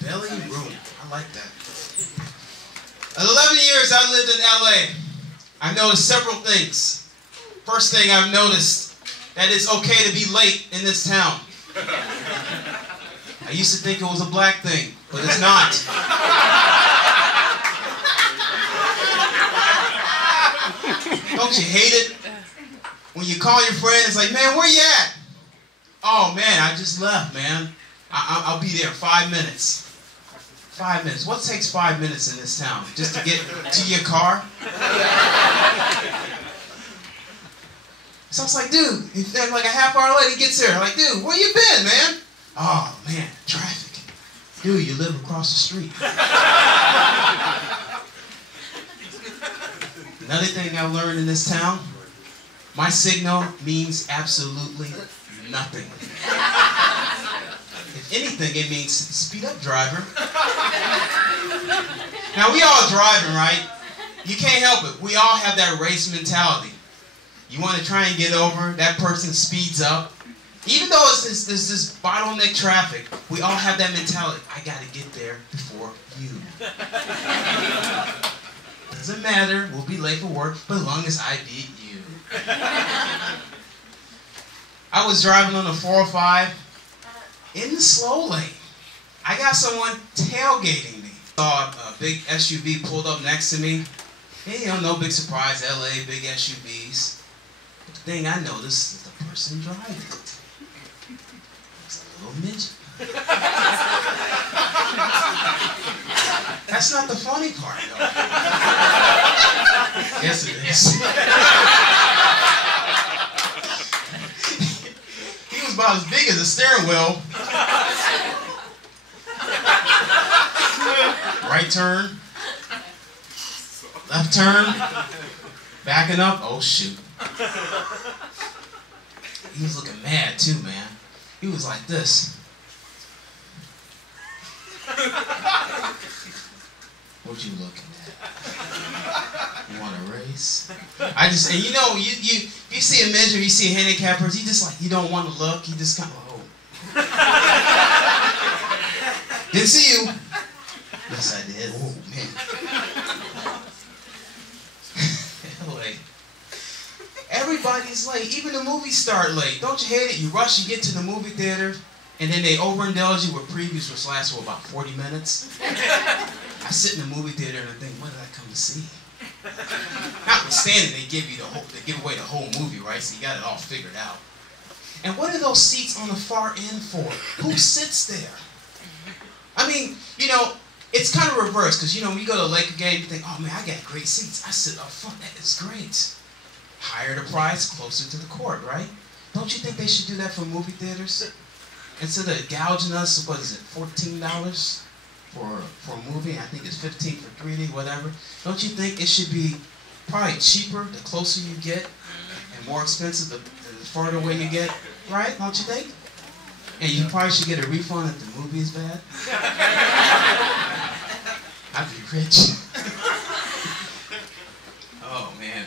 Belly room. I like that. 11 years I lived in LA. I noticed several things. First thing I've noticed, that it's okay to be late in this town. I used to think it was a black thing, but it's not. Don't you hate it? When you call your friend, it's like, man, where you at? Oh man, I just left, man. I'll be there 5 minutes. 5 minutes. What takes 5 minutes in this town? Just to get to your car? So I was like, dude, if like a half hour later he gets there. I'm like, dude, where you been, man? Oh man, traffic. Dude, you live across the street. Another thing I learned in this town, my signal means absolutely nothing. If anything, it means speed up, driver. Now, we all driving, right? You can't help it. We all have that race mentality. You want to try and get over, that person speeds up. Even though it's this bottleneck traffic, we all have that mentality. I got to get there before you. Doesn't matter, we'll be late for work, but as long as I beat you. I was driving on the 405 in the slow lane. I got someone tailgating me. Saw a big SUV pulled up next to me. And, you know, no big surprise, LA, big SUVs. But the thing I noticed is the person driving it. It's a little midget. That's not the funny part, though. Yes, it is. He was about as big as a steering wheel. Right turn. Left turn. Backing up. Oh, shoot. He was looking mad, too, man. He was like this. What you looking at? You want to race? And you know, you see a midget, you see a handicapped person, you just like, you don't want to look, you just kind of, oh. Didn't see you. Yes, I did. Oh, man. Anyway, everybody's late. Even the movies start late. Don't you hate it? You rush, you get to the movie theater, and then they overindulge you with previews which last for about 40 minutes. I sit in the movie theater and I think, what did I come to see? Notwithstanding, they give away the whole movie, right? So you got it all figured out. And what are those seats on the far end for? Who sits there? I mean, you know, it's kind of reversed, because, you know, when you go to a Laker game, you think, oh man, I got great seats. I sit up front, that is great. Higher the price, closer to the court, right? Don't you think they should do that for movie theaters? Instead of gouging us, what is it, $14 for a movie? I think it's $15 for 3D, whatever. Don't you think it should be probably cheaper the closer you get, and more expensive the farther away you get, right? Don't you think? And you probably should get a refund if the movie is bad. I'd be rich. Oh man.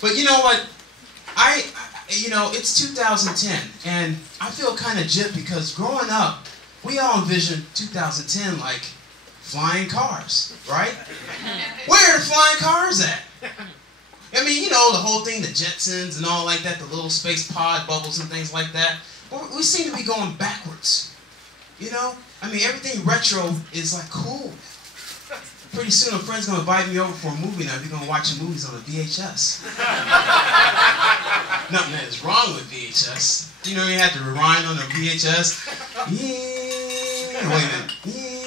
But you know what? You know, it's 2010, and I feel kind of gypped because growing up, we all envisioned 2010 like flying cars, right? Where are the flying cars at? I mean, you know, the whole thing, the Jetsons and all like that, the little space pod bubbles and things like that. But we seem to be going backwards, you know? I mean, everything retro is like cool. Pretty soon a friend's going to invite me over for a movie night. We're going to watch movies on a VHS. Nothing that is wrong with VHS. You know, you had to rewind on a VHS. Yeah. Wait a minute. Yeah.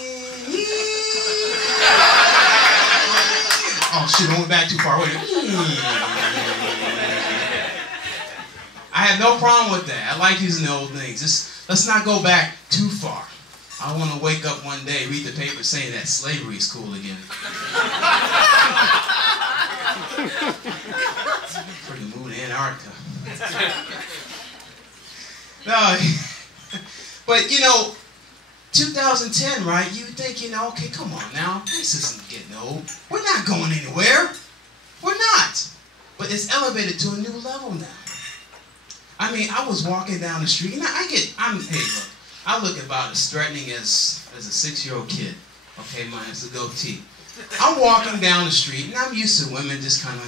Oh, shoot, I went back too far. Wait a minute. I have no problem with that. I like using the old things. Just let's not go back too far. I want to wake up one day, read the paper saying that slavery is cool again. Pretty mood in Antarctica. No, but you know, 2010, right? You think, you know, okay, come on now, this isn't getting old. We're not going anywhere. We're not. But it's elevated to a new level now. I mean, I was walking down the street, and hey, look, I look about as threatening as a 6-year-old kid. Okay, minus the goatee. I'm walking down the street, and I'm used to women just kind of,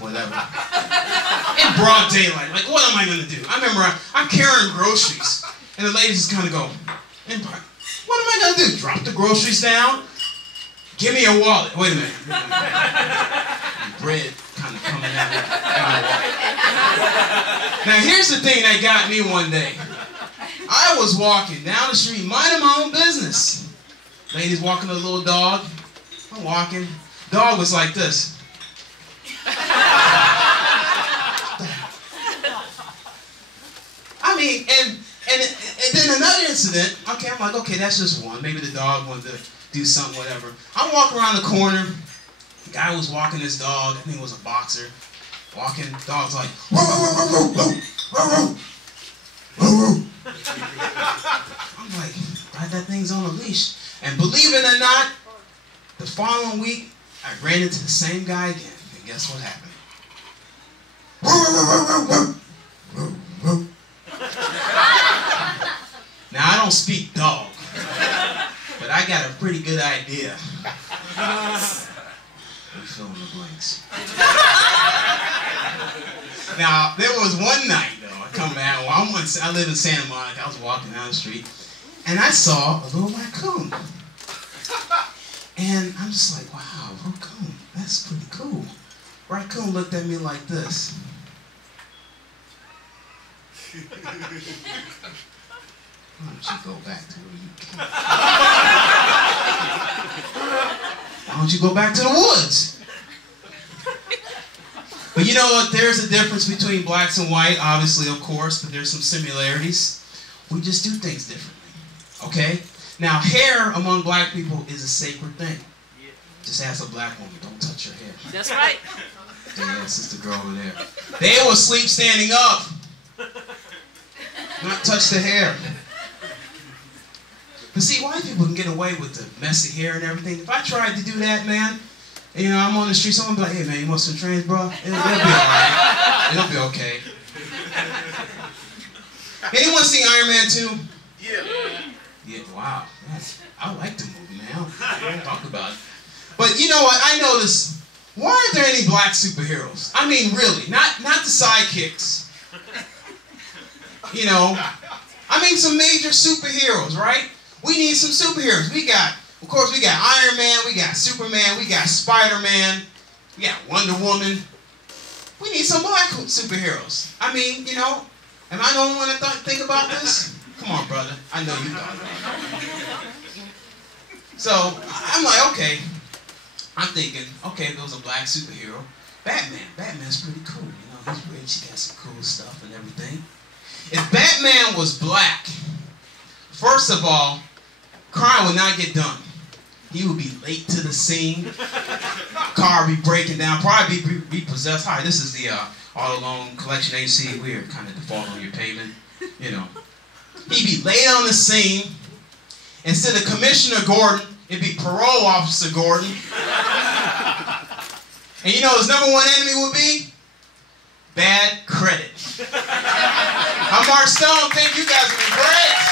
whatever. In broad daylight, like, what am I going to do? I remember I'm carrying groceries, and the ladies just kind of go, what am I going to do? Drop the groceries down? Give me your wallet. Wait a minute. Bread kind of coming out of my wallet. Now, here's the thing that got me one day. I was walking down the street, minding my own business. Ladies walking a little dog. I'm walking. Dog was like this. I mean, and then another incident. Okay, I'm like, okay, that's just one. Maybe the dog wanted to do something, whatever. I'm walking around the corner. The guy was walking his dog. I think it was a boxer. Walking. Dog's like, whoa, whoa, whoa, whoa, whoa, whoa, whoa. I'm like, right, that thing's on a leash. And believe it or not, the following week, I ran into the same guy again. And guess what happened? Now, I don't speak dog, but I got a pretty good idea. We fill in the blanks. Now, there was one night, though, I come back. I live in Santa Monica. I was walking down the street, and I saw a little raccoon. And I'm just like, wow, raccoon, that's pretty cool. Raccoon looked at me like this. Why don't you go back to where you came? Why don't you go back to the woods? But you know what? There's a difference between blacks and white, obviously, of course, but there's some similarities. We just do things differently, okay? Now, hair among black people is a sacred thing. Just ask a black woman, don't touch your hair. That's right. Yeah, sister girl over there. They will sleep standing up. Not touch the hair. But see, white people can get away with the messy hair and everything. If I tried to do that, man, I'm on the street, someone be like, hey man, you want some trains, bro? It'll be alright. It'll be okay. Anyone see Iron Man 2? Yeah. Yeah, wow. I like the movie, man. I don't talk about it. But you know what? I noticed, why aren't there any black superheroes? I mean, really. Not the sidekicks. I mean some major superheroes, right? We need some superheroes. Of course, we got Iron Man, we got Superman, we got Spider-Man, we got Wonder Woman. We need some black superheroes. I mean, am I the only one that think about this? Come on, brother. I know you thought about it. So, I'm like, okay. I'm thinking, okay, if there was a black superhero, Batman's pretty cool. He's rich, he got some cool stuff and everything. If Batman was black, first of all, crime would not get done. He would be late to the scene. Car would be breaking down, probably be repossessed. Hi, this is the auto loan collection agency. We're kind of defaulting on your payment. He'd be late on the scene. Instead of Commissioner Gordon, it'd be Parole Officer Gordon. And his number one enemy would be? Bad credit. I'm Mark Stone. Thank you guys for being great.